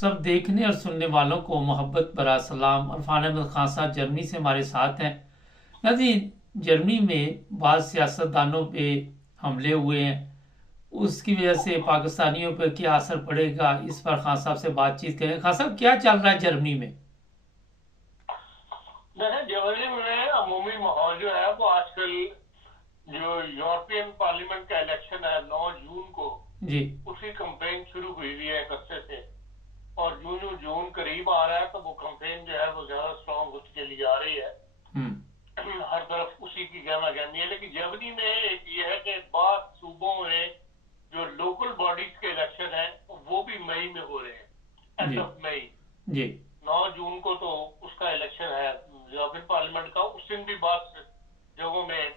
سب دیکھنے اور سننے والوں کو محبت برا سلام۔ عرفان احمد خان صاحب جرمنی سے ہمارے ساتھ ہیں۔ ناظرین، جرمنی میں بعض سیاستدانوں پہ حملے ہوئے ہیں، اس کی وجہ سے پاکستانیوں پہ کیا اثر پڑے گا، اس پر خان صاحب سے بات چیت کریں۔ خان صاحب، کیا چل رہا ہے جرمنی میں؟ دیکھیں، جرمنی میں عمومی ماحول جو ہے وہ آج کل جو یورپین پارلیمنٹ کا الیکشن ہے 9 جون کو، جی اس کی کمپین شروع ہوئی ہوئی ہے ایک عرصے سے، اور جون قریب آ رہا ہے تو وہ کمپین جو ہے وہ زیادہ اسٹرانگ ہوتی چلی جا رہی ہے۔ ہم ہر طرف اسی کی گہما گہمی ہے، لیکن جرمنی میں ایک یہ ہے کہ بعض صوبوں میں جو لوکل باڈیز کے الیکشن ہیں وہ بھی مئی میں ہو رہے ہیں، اینڈ جی آف مئی۔ جی 9 جون کو تو اس کا الیکشن ہے یورپین پارلیمنٹ کا، اس دن بھی بعض جگہوں میں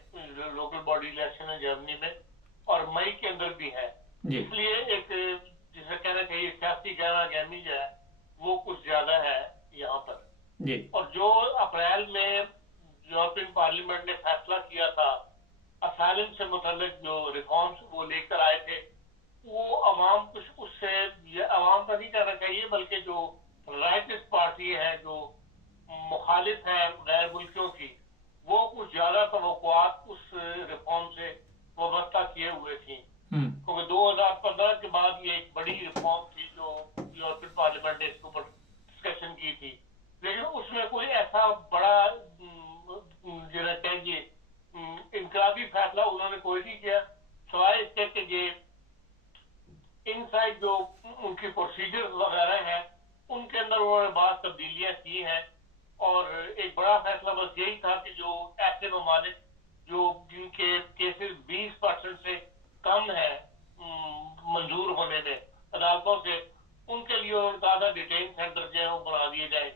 لوکل باڈی الیکشن ہے جرمنی میں، اور مئی کے اندر بھی ہے۔ جی اس لیے ایک جسے کہنا چاہیے سیاسی گہما گہمی جو ہے وہ کچھ زیادہ ہے یہاں پر۔ جی اور جو اپریل میں یورپین پارلیمنٹ نے فیصلہ کیا تھا اسائلم سے متعلق جو ریفارمز وہ لے کر آئے تھے، وہ عوام کچھ اس سے، یہ عوام کا نہیں کہنا چاہیے بلکہ جو رائٹس پارٹی ہے، جو مخالف ہے غیر ملکیوں کی، وہ کچھ زیادہ توقعات اس ریفارم سے وابستہ کیے ہوئے تھیں، ہم کیونکہ 2015 کے بعد یہ ایک بڑی ریفارم تھی جو یورپین پارلیمنٹ نے اس کے اوپر ڈسکشن کی تھی، لیکن اس میں کوئی ایسا بڑا جو کہیے انقلابی فیصلہ انہوں نے کوئی نہیں کیا، سوائے اس کے کہ یہ ان سائڈ جو ان کی پروسیجر وغیرہ ہیں ان کے اندر انہوں نے بعض تبدیلیاں کی ہیں۔ اور ایک بڑا فیصلہ بس یہی تھا کہ جو ایسے ممالک جو جن کے کیسز 20% سے کم ہے منظور ہونے میں عدالتوں سے، ان کے لیے انہوں نے کہا تھا ڈیٹین سینٹر جو ہے وہ بنا دیے جائیں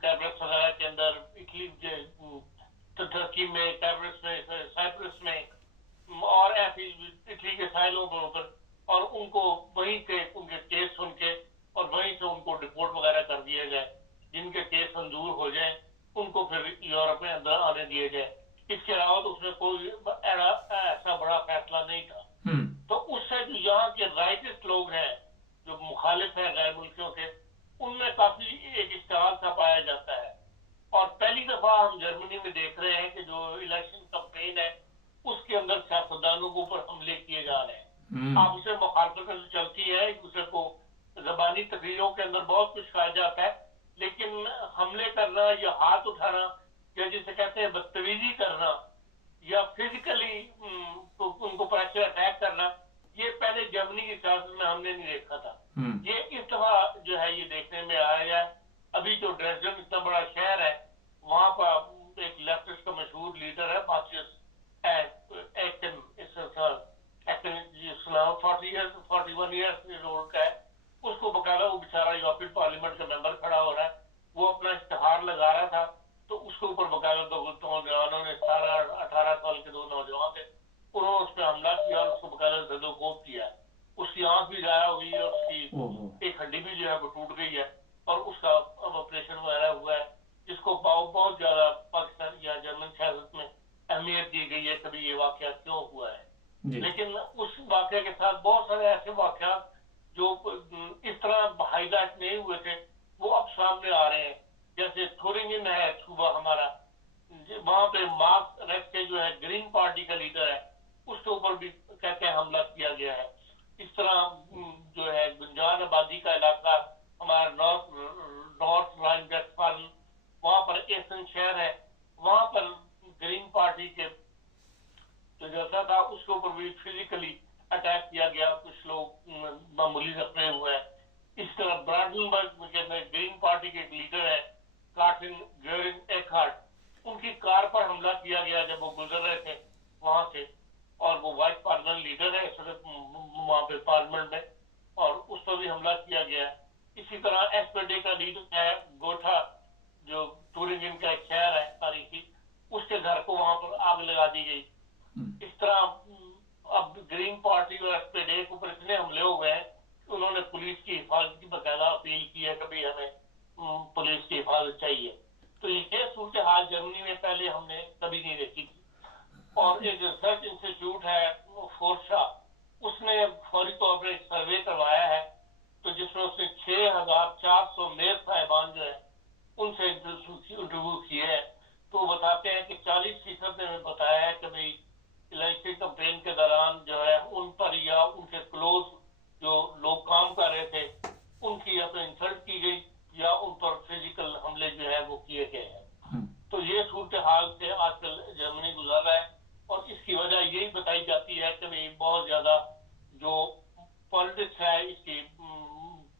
کیپرس وغیرہ کے اندر، اٹلی ترکی میں، کیپرس میں، سائپرس میں، اور ایسی اٹلی کے ساحلوں کے اوپر، اور ان کو وہیں سے ان کے کیس سن کے اور وہیں سے ان کو ڈپورٹ وغیرہ کر دیا جائے، جن کے کیس منظور ہو جائیں ان کو پھر یورپ میں اندر آنے دیے جائے۔ اس کے علاوہ تو اس میں کوئی ایسا بڑا فیصلہ نہیں تھا۔ ہم تو اس سے جو یہاں کے رائٹسٹ لوگ ہیں جو مخالف ہیں غیر ملکیوں کے، ان میں کافی ایک اشتعال سا پایا جاتا ہے۔ اور پہلی دفعہ ہم جرمنی میں دیکھ رہے ہیں کہ جو الیکشن کمپین ہے اس کے اندر سیاستدانوں کے اوپر حملے کیے جا رہے ہیں۔ ہم آپ سے مخالفتیں تو چلتی ہے، ایک دوسرے کو زبانی تقریروں کے اندر بہت کچھ کہا جاتا ہے، لیکن حملے کرنا یا ہاتھ اٹھانا یا جسے کہتے ہیں بدتمیزی کرنا یا فزیکلی ان کو پریشر اٹیک کرنا، یہ پہلے جرمنی کی سیاست میں ہم نے نہیں دیکھا تھا۔ ہم یہ اس دفعہ جو ہے یہ دیکھنے میں آیا ہے۔ ابھی جو ڈریسڈن اتنا بڑا شہر ہے، وہاں پر ایک لیفٹسٹ کا مشہور لیڈر ہے مارکسس ایکٹن، اس ایکٹن جس نام 41 ایئرس اولڈ کا ہے، اس کو باقاعدہ وہ بیچارہ یورپین پارلیمنٹ کا ممبر کھڑا ہو رہا ہے، وہ اپنا اشتہار لگا رہا تھا، تو اس کے اوپر باقاعدہ دو نوجوانوں نے 18 سال کے دو نوجوان تھے، انہوں نے اس پہ حملہ کیا اور اس کو باقاعدہ زد و کوب کیا ہے۔ اس کی آنکھ بھی ضائع ہوئی ہے، اور اس کی اوہو ایک ہڈی بھی جو ہے وہ ٹوٹ گئی ہے، اور اس کا اب آپریشن وغیرہ ہوا ہے، جس کو بہت زیادہ پاکستان یا جرمن سیاست میں اہمیت دی گئی ہے کبھی یہ واقعہ کیوں ہوا ہے۔ جی لیکن اس واقعے کے ساتھ بہت سارے ایسے واقعات جو اس طرح ہائی لائٹ نہیں ہوئے تھے وہ اب سامنے آ رہے ہیں، جیسے تھورنگن ہے صوبہ ہمارا، وہاں پہ مارکس ریسکے جو ہے گرین پارٹی کا لیڈر ہے، اس کے اوپر بھی کہتے ہیں حملہ کیا گیا ہے۔ اس طرح جو ہے گنجان آبادی کا علاقہ ہمارا نارتھ رائن ویسٹفالن، وہاں پر ایسن شہر ہے، وہاں پر گرین پارٹی کے جو جیسا تھا اس کے اوپر بھی فزیکلی اٹیک کیا گیا، کچھ لوگ معمولی زخمی ہوئے ہیں۔ اس طرح برانڈنبرگ کے اندر گرین پارٹی کے ایک لیڈر ہے کارٹن گیورنگ ایکہارٹ، ان کی کار پر حملہ کیا گیا جب وہ گزر رہے تھے وہاں سے، اور وہ وائس پارلیمنٹ لیڈر ہے اس وقت وہاں پہ پارلیمنٹ میں، اور اس پر بھی حملہ کیا گیا۔ اسی طرح ایس پی ڈے کا لیڈر ہے گوٹھا، جو ٹورنگن کا ایک شہر ہے تاریخی، اس کے گھر کو وہاں پر آگ لگا دی گئی۔ ہم اس طرح اب گرین پارٹی اور ایس پی ڈے کے اوپر اتنے حملے ہو گئے ہیں کہ انہوں نے پولیس کی حفاظت کی باقاعدہ اپیل کی ہے، کبھی ہمیں پولیس کی حفاظت چاہیے۔ تو یہ صورتحال جرمنی میں پہلے ہم نے کبھی نہیں دیکھی تھی۔ اور ایک ریسرچ انسٹیٹیوٹ ہے فورشا، اس نے فوری طور پر ایک سروے کروایا ہے तो जिसमें उसने 6,400 मेयर साहिबान जो है उनसे इंटरव्यू किए हैं। तो वो बताते हैं कि 40% ने बताया है कि भाई इलेक्शन कैंपेन के दौरान जो है उन पर या उनके क्लोज जो लोग काम कर रहे थे उनकी या तो इंसल्ट की गई या उन पर फिजिकल हमले जो है वो किए गए हैं। तो ये सूरत हाल से आजकल जर्मनी गुजर रहा है और इसकी वजह यही बताई जाती है कि भाई बहुत ज्यादा जो पॉलिटिक्स है इसकी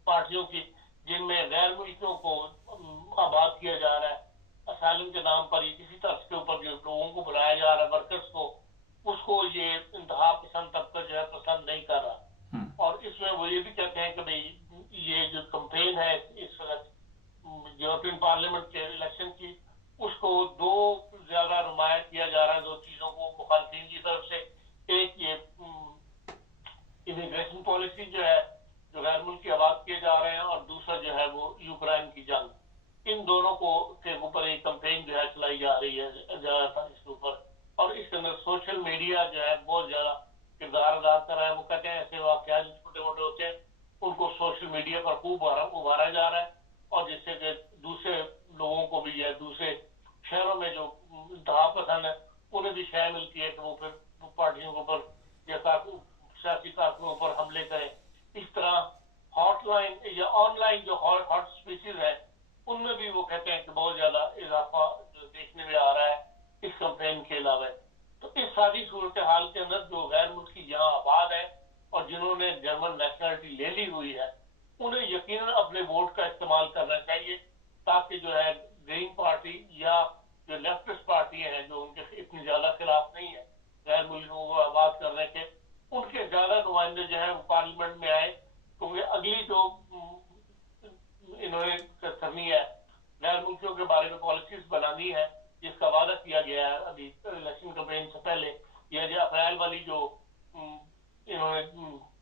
पार्टियों की, जिनमें गैर मुल्कियों को आबाद किया जा रहा है असाइलम के नाम पर, किसी तरह के ऊपर जो लोगों को बुलाया जा रहा है वर्कर्स को, उसको ये इंतहा पसंद तबका जो है पसंद नहीं कर रहा। और इसमें वो ये भी कहते हैं कि भाई ये जो कैंपेन है इस वक्त यूरोपियन पार्लियामेंट के इलेक्शन की, उसको दो ज्यादा नुमाया किया जा रहा है, दो चीजों को मुखालफिन की तरफ से। एक ये इमिग्रेशन पॉलिसी जो है जो गैर मुल्की आबाद किए जा रहे हैं, और दूसरा जो है वो यूक्रेन की जंग। इन दोनों को के ऊपर एक कैंपेन जो है चलाई जा रही है ज्यादातर इसके ऊपर, और इसके अंदर सोशल मीडिया जो है बहुत ज्यादा किरदार अदा कर रहा है। वो कहते हैं ऐसे वाकयात जो छोटे मोटे होते हैं उनको सोशल मीडिया पर खूब उभारा जा रहा है, और जिससे कि दूसरे लोगों को भी है, दूसरे शहरों में जो इंतहा पसंद है उन्हें भी शय मिलती है कि वो फिर पार्टियों के ऊपर या सियासी कारकुनों पर हमले करें। इस तरह हॉटलाइन या ऑनलाइन जो हॉट स्पीचेस है उनमें भी वो कहते हैं कि बहुत ज्यादा इजाफा देखने में आ रहा है इस कैंपेन के अलावा। तो इस सारी सूरत हाल के अंदर जो गैर मुल्की यहाँ आबाद है और जिन्होंने जर्मन नेशनलिटी ले ली हुई है, उन्हें यकीनन अपने वोट का इस्तेमाल करना चाहिए, ताकि जो है ग्रीन पार्टी या जो लेफ्टिस्ट पार्टी है जो उनके इतनी ज्यादा खिलाफ नहीं है गैर मुल्कों को आबाद करने के, उनके ज्यादा नुमाइंदे जो है वो पार्लियामेंट में आए। क्योंकि अगली जो इन्होंने करनी है गैर मुल्कियों के बारे में पॉलिसीज बनानी है, जिसका वादा किया गया है अभी इलेक्शन कैंपेन से पहले, या जो अप्रैल वाली जो इन्होंने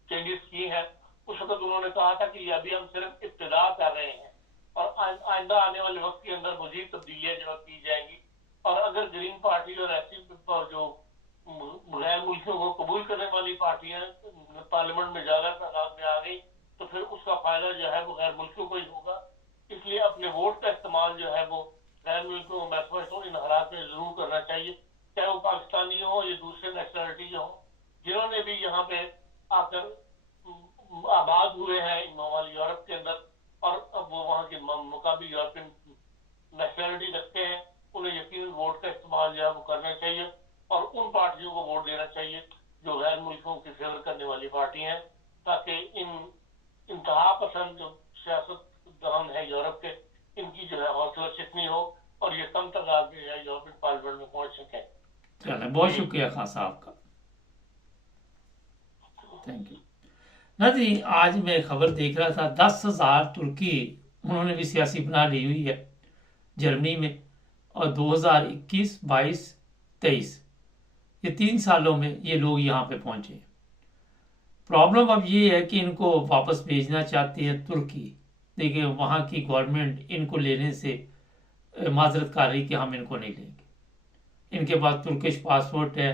चेंजेस की है, उस वक्त उन्होंने कहा था कि अभी हम सिर्फ इब्तिदा कर रहे हैं और आइंदा आने वाले वक्त के अंदर मजीद तब्दीलियां जो की जाएंगी। और अगर ग्रीन पार्टी और ऐसी जो गैर मुल्कियों को कबूल करने वाली पार्टियां पार्लियामेंट में ज्यादा तादाद में आ गई तो फिर उसका फायदा जो है वो गैर मुल्कियों को ही होगा। इसलिए अपने वोट का इस्तेमाल जो है वो गैर मुल्कियों मैं समझता हूँ इन हालात में जरूर करना चाहिए, चाहे वो पाकिस्तानी हो या दूसरे नेशनलिटी हो, जिन्होंने भी यहाँ पे आकर आबाद हुए हैं यूरोप के अंदर और अब वो वहाँ के मुकाबले यूरोपियन नेशनलिटी रखते हैं, उन्हें यकीन वोट का इस्तेमाल जो है वो करना चाहिए और उन पार्टियों को वोट देना चाहिए जो गैर मुल्कों की फेवर करने वाली पार्टी हैं, ताकि इन इंतहा पसंद जो सियासतदान है यूरोप के, इनकी जो है हौसला शिकनी हो और ये कम तादाद में यूरोपियन पार्लियामेंट में पहुंच सके। चले, बहुत शुक्रिया खान साहब का, थैंक यू। ना जी, आज मैं खबर देख रहा था 10,000 तुर्की उन्होंने भी सियासी बना ली हुई है जर्मनी में, और 2021, 22, 23 ये 3 सालों में ये लोग यहाँ पे पहुंचे। प्रॉब्लम अब ये है कि इनको वापस भेजना चाहती है तुर्की। देखिए वहाँ की गवर्नमेंट इनको लेने से माजरत कर रही कि हम इनको नहीं लेंगे, इनके पास तुर्किश पासपोर्ट है।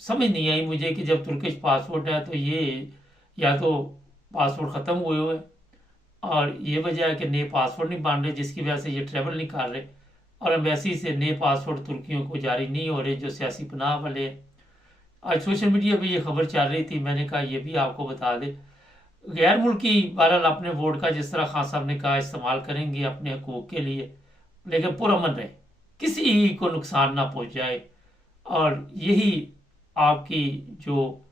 समझ नहीं आई मुझे कि जब तुर्किश पासपोर्ट है तो ये या तो पासपोर्ट ख़त्म हुए हुए और ये वजह है कि नए पासपोर्ट नहीं बन रहे, जिसकी वजह से ये ट्रैवल नहीं कर रहे, और एम्बेसी से नए पासपोर्ट तुर्कियों को जारी नहीं हो रहे जो सियासी पनाह वाले। आज सोशल मीडिया पे ये खबर चल रही थी, मैंने कहा ये भी आपको बता दे। गैर मुल्की बहरहाल अपने वोट का जिस तरह खान साहब ने कहा इस्तेमाल करेंगे अपने हकूक़ के लिए, लेकिन पुरअमन रहे, किसी को नुकसान ना पहुँचाए, और यही आपकी जो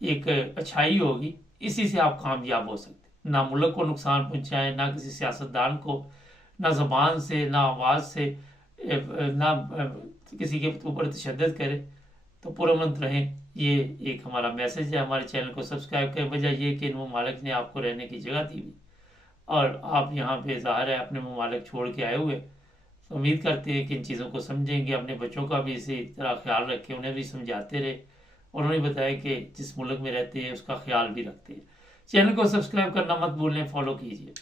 एक अच्छाई होगी, इसी से आप कामयाब हो सकते। ना मुल्क को नुकसान पहुँचाएं, ना किसी सियासतदान को, ना ज़बान से, ना आवाज़ से, ना किसी के ऊपर तशद्दुद करें, तो पुरअमन रहें। ये एक हमारा मैसेज है। हमारे चैनल को सब्सक्राइब करें। वजह ये कि इन ममालिक ने आपको रहने की जगह दी हुई और आप यहाँ पे ज़ाहिर है अपने ममालिक छोड़ के आए हुए, तो उम्मीद करते हैं कि इन चीज़ों को समझेंगे, अपने बच्चों का भी इसी तरह ख्याल रखें, उन्हें भी समझाते रहे और उन्हें बताया कि जिस मुल्क में रहते हैं उसका ख्याल भी रखते हैं। चैनल को सब्सक्राइब करना मत भूलें, फॉलो कीजिए।